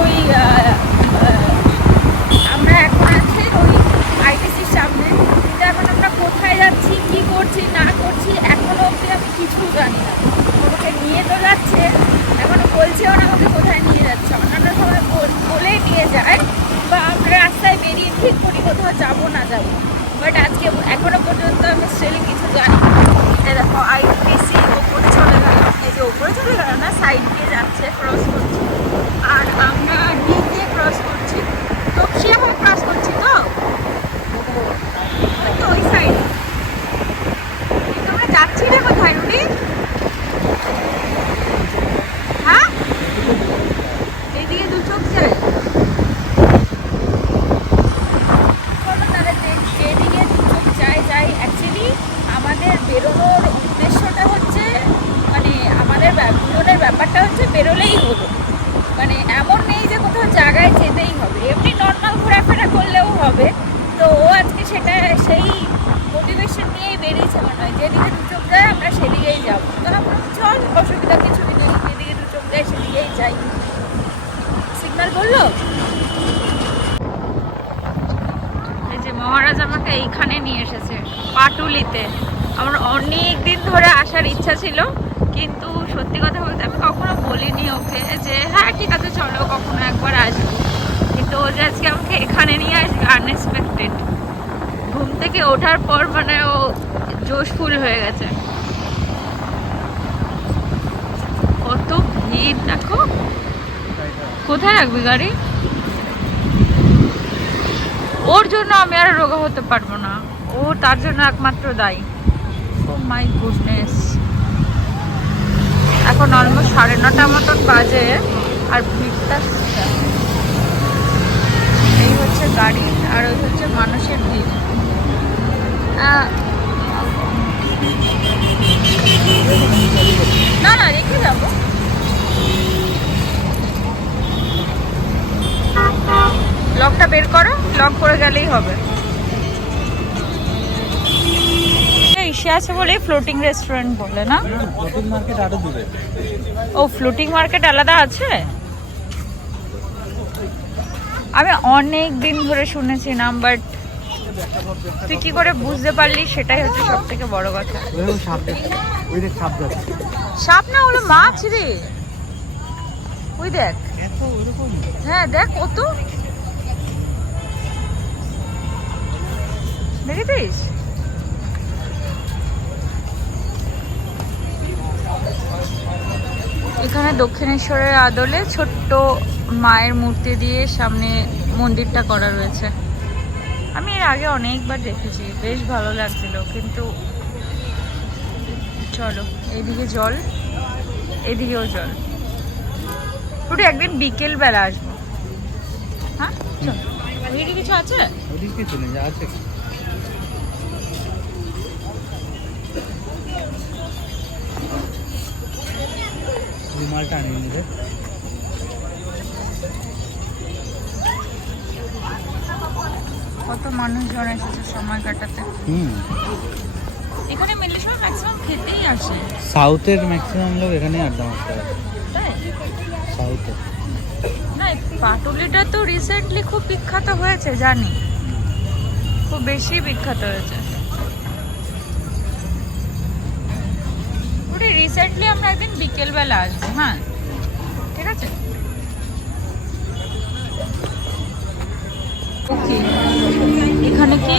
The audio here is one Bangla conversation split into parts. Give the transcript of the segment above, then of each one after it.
ওই আমরা এখন আছি ওই আইটিসির সামনে। কিন্তু এখন আমরা কোথায় যাচ্ছি, কি করছি না করছি এখনো অবধি আমি কিছু জানি না। আমাকে নিয়ে তো যাচ্ছে, এখনো বলছেও না আমাকে কোথায় নিয়ে যাচ্ছে। অন্যান্য সময় বলেই নিয়ে যায় বা আমরা রাস্তায় বেরিয়ে ঠিক করি কোথাও যাবো না যাবো, বাট আজকে এখনো পর্যন্ত আমি স্টিল কিছু জানি না। এই দেখো আইটিসি ওপরে চলে গেল, এই যে ওপরে চলে গেল না, সাইড দিয়ে যাচ্ছে, ক্রস করছে। আর আমরা নিচ দিয়ে ক্রস করছি, তপসিয়া হয়ে ক্রস করছি। তো ওই তো ওই সাইড। কিন্তু আমরা যাচ্ছি না কোথায় রুডি? হ্যাঁ, এইদিকে দু চোখ যায়। চলো তাহলে এদিকে দু চোখ যাই। অ্যাকচুয়ালি আমাদের বেরোনোর উদ্দেশ্যটা হচ্ছে, মানে আমাদের বেরোনোর ব্যাপারটা হচ্ছে বেরোলেই হলো। মানে এমন নেই যে কোথাও জায়গায় যেতেই হবে, এমনি নর্মাল ঘোরাফেরা করলেও হবে। তো ও আজকে সেটা সেই মোটিভেশন নিয়েই বেরিয়েছে মনে হয়, যেদিকে দু চোখ যায় আমরা সেদিকেই যাবো। তো আমরা চল, অসুবিধা কিছু নেই, যেদিকে দু চোখ যায় সেদিকেই যাই। সিগন্যাল বললো। এই যে মহারাজ আমাকে এইখানে নিয়ে এসেছে, পাটুলিতে। আমার অনেক দিন ধরে আসার ইচ্ছা ছিল, কিন্তু সত্যি কথা বলতে আমি কখনো বলিনি ওকে যে হ্যাঁ ঠিক আছে চলো কখনো একবার আসবো। কিন্তু ও যে আজকে আমাকে এখানে নিয়ে আসবে আনএক্সপেক্টেড। ঘুম থেকে ওঠার পর মানে ও জোশফুল হয়ে গেছে। কত ভিড় দেখো। কোথায় রাখবি গাড়ি? ওর জন্য আমি আর রোগা হতে পারবো না, ও তার জন্য একমাত্র দায়ী। ও মাই গুডনেস, এখন অলমোস্ট 9:30 মতন বাজে আর ভিড়টা এই হচ্ছে গাড়ি আর ওই হচ্ছে মানুষের ভিড়। না না রেখে যাবো। লকটা বের করো, লক করে গেলেই হবে। ইসে আছে বলে ফ্লোটিং রেস্টুরেন্ট বলে না? ফ্লোটিং মার্কেট আরো দূরে। ও ফ্লোটিং মার্কেট আলাদা আছে? আমি অনেক দিন ধরে শুনেছি নাম, বাট তুই কি করে বুঝতে পারলি সেটাই হচ্ছে সব থেকে বড় কথা। সাপ না, হলো মাছ রে। ওই দেখ, হ্যাঁ দেখ কত, দেখেছিস? এখানে দক্ষিণেশ্বরের আদলে ছোট্ট মায়ের মূর্তি দিয়ে সামনে মন্দিরটা করা রয়েছে। আমি এর আগে অনেকবার দেখেছি, বেশ ভালো লাগছিল। কিন্তু চলো, এইদিকে জল, এদিকেও জল। পুরো একদিন বিকেল বেলা আসবো। হ্যাঁ চল। ওইদিকে কিছু আছে? ওদিকে চলে যা, আছে রুমালটা আনিয়ে নিবে। কত মানুষজন এসেছে সময় কাটাতে। এখানে মেনলি সব ম্যাক্সিমাম খেতেই আসে। সাউথের ম্যাক্সিমাম লোক এখানে আড্ডা মারতে আসে। তাই? সাউথে না, পাটুলিটা তো রিসেন্টলি খুব বিখ্যাত হয়েছে, জানি খুব বেশি বিখ্যাত হয়েছে। ওটা রিসেন্টলি আমরা একদিন বিকেলবেলা আসবো। হ্যাঁ ঠিক আছে। ওকে, এখানে কি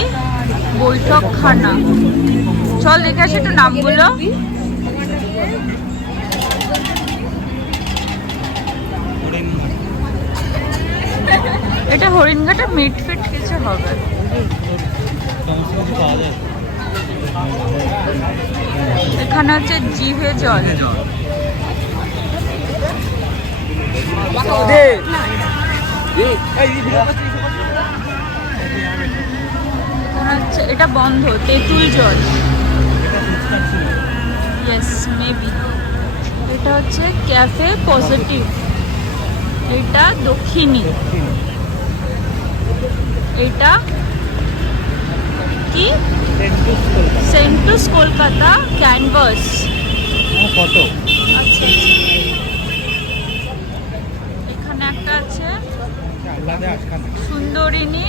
বৈঠক খানা, চল দেখে আসি একটু নামগুলো। এটা হরিণঘাটে মিট ফিট কিছু হবে। এখানে হচ্ছে জিভে জল। এটা বন্ধ, তেঁতুল জল। Yes maybe. এটা হচ্ছে ক্যাফে পজিটিভ, এটা দক্ষিণী, এটা কি সেন্টুস কলকাতা ক্যানভাস ফটো। আচ্ছা, এখানে এখানে একটা আছে আল্লাদে আটখানা। সুন্দরিনী,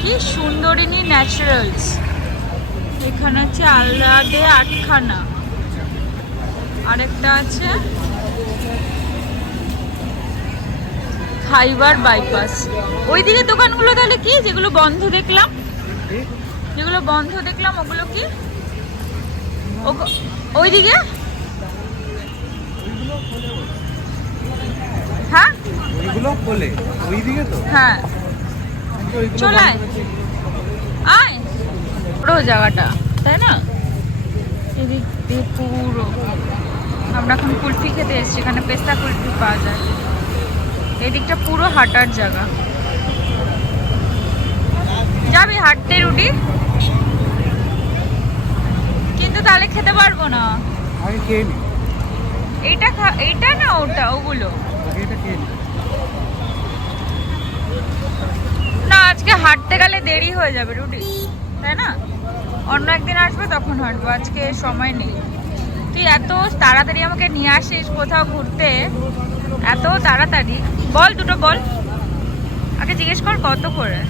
কি সুন্দরিনী ন্যাচারালস। এখানে আছে আলদাদে আটখানা। আরেকটা আছে খাইবার বাইপাস। ওইদিকে দোকানগুলো তাহলে কি, যেগুলো বন্ধ দেখলাম, যেগুলো বন্ধ দেখলাম ওগুলো কি? ওইদিকে হ্যাঁ, ওইগুলো খোলে ওইদিকে তো। হ্যাঁ কিন্তু ওইগুলো চল আয়, আয় পুরো জায়গাটা, তাই না? এদিক দিয়ে পুরো। আমরা এখন কুলফি খেতে এসেছি, এখানে পেস্তা কুলফি পাওয়া যায়। এদিকটা পুরো হাঁটার জায়গা। যাবি হাঁটতে রুটি? কিন্তু তাহলে খেতে পারবো না। আগে খেয়ে নি, এইটা এইটা না ওটা, ওগুলো আগে এটা খেয়ে নি। না, আজকে হাঁটতে গেলে দেরি হয়ে যাবে রুটি, তাই না? অন্য একদিন আসবে তখন হাঁটবো, আজকে সময় নেই। তুই এত তাড়াতাড়ি আমাকে নিয়ে আসিস কোথাও ঘুরতে, এত তাড়াতাড়ি। বল দুটো বল, আগে জিজ্ঞেস কর কত করে।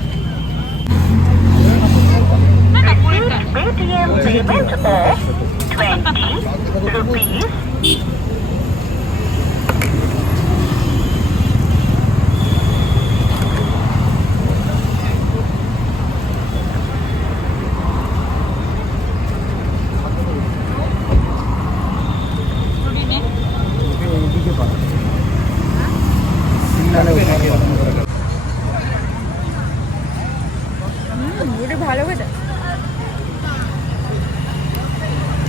না না, 20 টাকা। Paytm payment of 20 rupees. রুটি নে। ওকে ওইদিকে পাবো। সিগনালে ওখানে বন্ধ করে দাও। রুটি ভালো খেতে।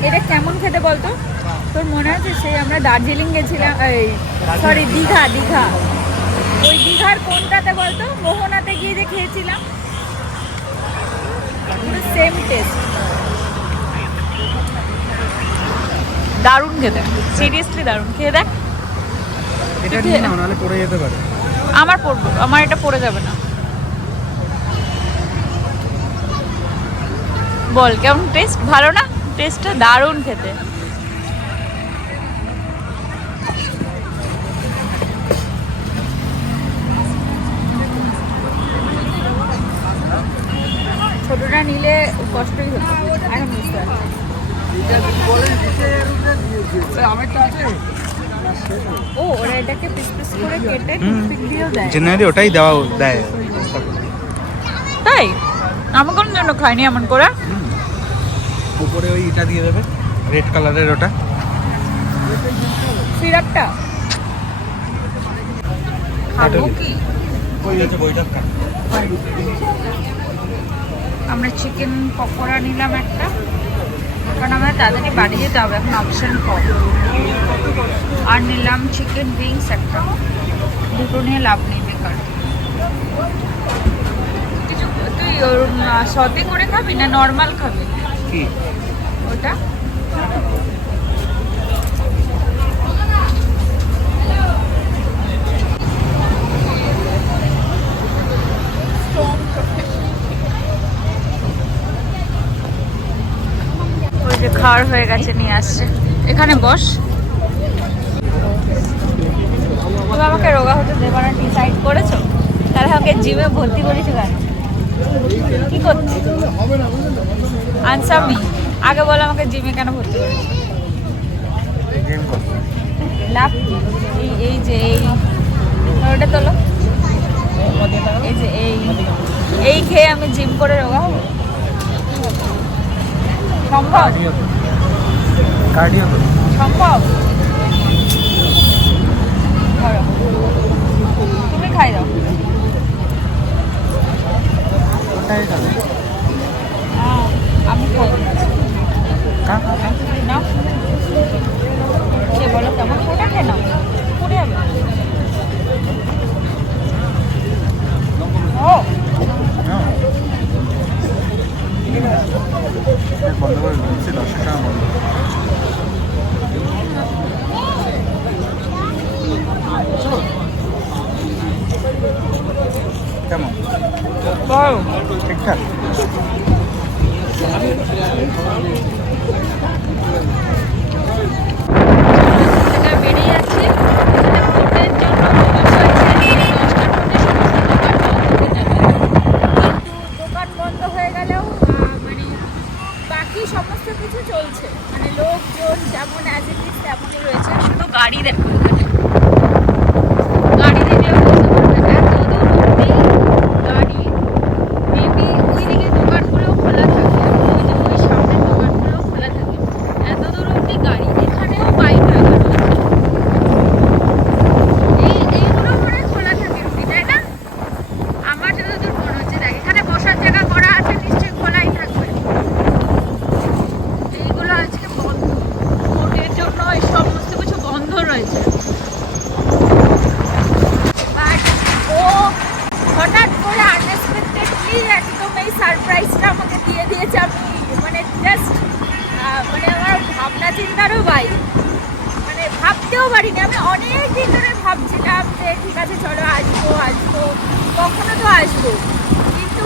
এটা কেমন খেতে বলতো? তোর মনে আছে সেই আমরা দার্জিলিং গেছিলাম, এই সরি দীঘা, দীঘা। ওই দীঘার কোনটাতে বলতো? মোহনাতে গিয়ে যে খেয়েছিলাম, পুরো সেম টেস্ট। দারুণ খেতে, সিরিয়াসলি দারুণ। খেয়ে দেখ। এটা নিয়ে নাও, নাহলে পড়ে যেতে পারে। আমার পড়বো, আমার এটা পড়ে যাবে না। বল কেমন টেস্ট? ভালো না? টেস্টটা দারুণ খেতে। ছোটটা নিলে কষ্টই হতো, এখন বুঝতে পারছি। ও ওরা এটাকে পিস পিস করে কেটে টুথপিক দিয়েও দেয়, জেনারেলি ওটাই দেওয়া দেয়। তাই? আমার কোনো জন্য খাইনি এমন করে। উপরে ওই ইটা দিয়ে দেবে, রেড কালারের ওটা। সিরাপটা খাবো কি? ওই হচ্ছে বইটা। আমরা চিকেন পকোড়া নিলাম একটা, কারণ আমাদের তাড়াতাড়ি বাড়ি যেতে হবে, এখন অপশন কম। আর নিলাম চিকেন উইংস একটা, দুটো নিয়ে লাভ নেই বেকার। কিছু তুই সতে করে খাবি না নর্মাল খাবি? কি ওটা ওই যে খাওয়ার হয়ে গেছে, নিয়ে আসছে। এখানে বস। তুমি আমাকে রোগা হতে দেবে না ডিসাইড করেছো? তাহলে আমাকে জিমে ভর্তি করেছো কেন? কি করছি? Answer me. আগে বলো আমাকে জিমে কেন ভর্তি করেছো? গেম করতে। লাভ কি? এই যে এই ওটা তোলো, এই যে এই খেয়ে আমি জিম করে রোগা হবো? সম্ভব? কার্ডিও তো সম্ভব? ধরো তুমি খাই দাও। ওটাই খাবে। আমি খাই নাও। সে বলো কেমন? ওটা খেয়ে নাও, পুড়ে যাবে। ও বন্ধ করে দিচ্ছি, 10 টাকা বন্ধ। কেমন? বল। ঠিকঠাক। বেরিয়ে যাচ্ছি ভোটের জন্য। যেমন অ্যাজ ইট ইজ তেমনই রয়েছে, শুধু গাড়ি দেখো এখানে, গাড়ি দিলে বলতে পারবে এত দূর অব্দি গাড়ি। মেবি ওইদিকে দোকানগুলো খোলা থাকে, ওই যে ওই সামনের দোকানগুলো খোলা থাকে, এত দূর অব্দি গাড়ি। এখানেও বাইক রাখা রয়েছে, এইগুলো মনে হয় খোলা থাকে রুটি, তাই না? আমার যতদূর মনে হচ্ছে, দেখ এখানে বসার জায়গা করা আছে, নিশ্চয়ই খোলাই থাকবে। এইগুলো আজকে বন্ধ, ভোটের জন্য এই সমস্ত কিছু বন্ধ রয়েছে। বাট ও হঠাৎ করে আনএক্সপেক্টেডলি একদম এই সারপ্রাইজটা আমাকে দিয়ে দিয়েছে। আমি মানে জাস্ট মানে আমার ভাবনা চিন্তারও বাইরে, মানে ভাবতেও পারিনি। আমি অনেক দিন ধরে ভাবছিলাম যে ঠিক আছে চলো আসবো আসবো, কখনো তো আসবো, কিন্তু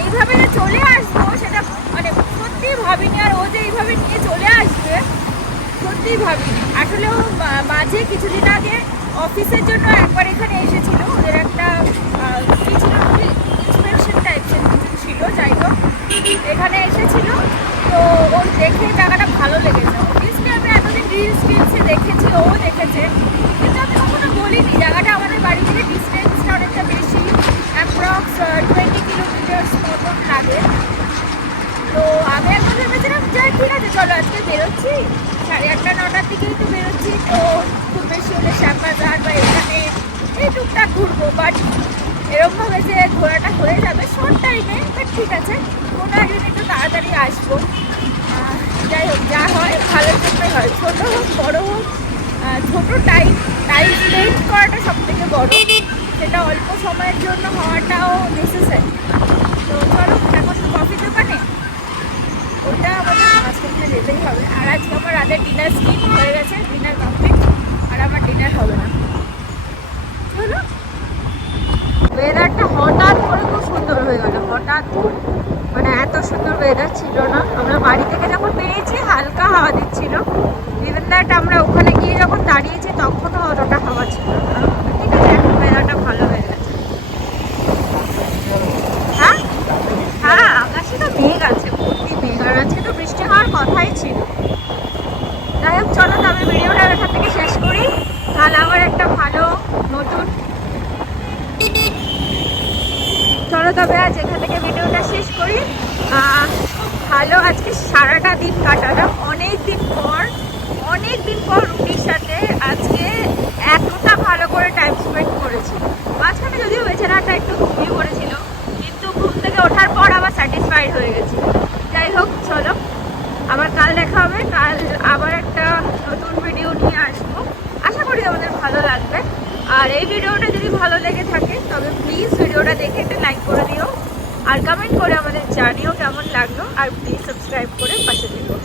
এইভাবে যে চলে আসবো সেটা মানে সত্যিই ভাবিনি। আর ও যে এইভাবে নিয়ে চলে আসবে সত্যিই ভাবিনি। আসলেও মাঝে কিছুদিন আগে অফিসের জন্য একবার এখানে এসেছিল, ওদের একটা কী ছিল ইন্সপেকশন টাইপসের কিছু ছিল, যাই হোক এখানে এসেছিল। তো ওর দেখে জায়গাটা ভালো লেগেছে। অবভিয়াসলি আমি এতদিন রিলসে দেখেছি, ও দেখেছে, কিন্তু আমি কখনো বলিনি। জায়গাটা আমাদের বাড়ি থেকে ডিস্টেন্সটা অনেকটা বেশি, অ্যাপ্রক্স 20 কিলোমিটার্স মতন লাগে। তো আমি এখন ভেবেছিলাম যে ঠিক আছে চলো আজকে বেরোচ্ছি, 8:30 9টার দিকেই তো বেরোচ্ছি, তো খুব বেশি হলে শ্যামবাজার বা এখানে এই টুকটাক ঘুরবো। বাট এরকমভাবে যে ঘোরাটা হয়ে যাবে শর্ট টাইমে, বাট ঠিক আছে কোনো একদিন একটু তাড়াতাড়ি আসবো। যাই হোক, যা হয় ভালোর জন্যই হয়, ছোটো হোক বড়ো হোক। ছোটো টাইম স্পেন্ড করাটা সব থেকে বড়ো, সেটা অল্প সময়ের জন্য হওয়াটাও নেসেসারি। তো চলো এখন তো কফির দোকানে, ওটা আমাদের মাঝখানে যেতেই হবে। আর আজকে আমার রাতের ডিনার স্কিপ হয়ে গেছে, ডিনার কমপ্লিট, আর আমার ডিনার হবে না। চলো, ওয়েদারটা হঠাৎ করে খুব সুন্দর হয়ে গেল, হঠাৎ করে, মানে এত সুন্দর ওয়েদার ছিল না। আমরা বাড়ি থেকে যখন বেরিয়েছি হালকা হাওয়া দিচ্ছিল, ইভেন দ্যাট আমরা ওখানে গিয়ে যখন দাঁড়িয়েছি তখনও অতটা হাওয়া ছিল না। ঠিক আছে, এখন ওয়েদারটা ভালো হয়ে গেছে। হ্যাঁ হ্যাঁ, আকাশে তো মেঘ আছে, ভর্তি মেঘ, আর আজকে তো বৃষ্টি হওয়ার কথাই ছিল। যাই হোক চলো, তবে ভিডিওটা এখান থেকে শেষ করি, তাহলে আবার একটা ভালো নতুন, চলো তবে আজ এখান থেকে ভিডিওটা শেষ করি। ভালো আজকে সারাটা দিন কাটানো, অনেক দিন পর রুটির সাথে আজকে এতটা ভালো করে টাইম স্পেন্ড করেছি। মাঝখানে যদিও বেচারাটা একটু ঘুমিয়ে পড়েছিল, কিন্তু ঘুম থেকে ওঠার পর আবার স্যাটিসফাইড হয়ে গেছি। যাই হোক চলো, আবার কাল দেখা হবে, কাল আবার একটা নতুন ভিডিও নিয়ে আসবো, আশা করি আমাদের ভালো লাগবে। আর এই ভিডিওটা যদি ভালো লেগে থাকে তবে প্লিজ ভিডিওটা দেখে একটা লাইক করে দিও, আর কমেন্ট করে আমাদের জানিও কেমন লাগলো, আর প্লিজ সাবস্ক্রাইব করে পাশে দিও।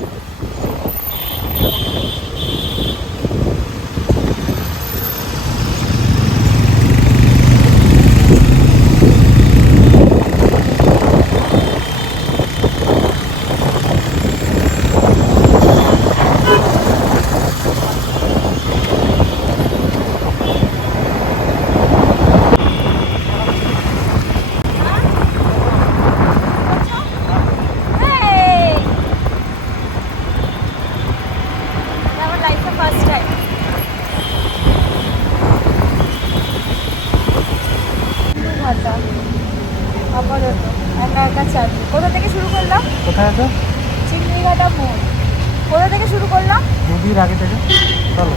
ফার্স্ট টাইম ভাতা আপাতত একা একা চালু। কোথা থেকে শুরু করলাম? কোথায় আছে? চিমনিঘাটা মোড়। কোথা থেকে শুরু করলাম? নদীর আগে থেকে চলো।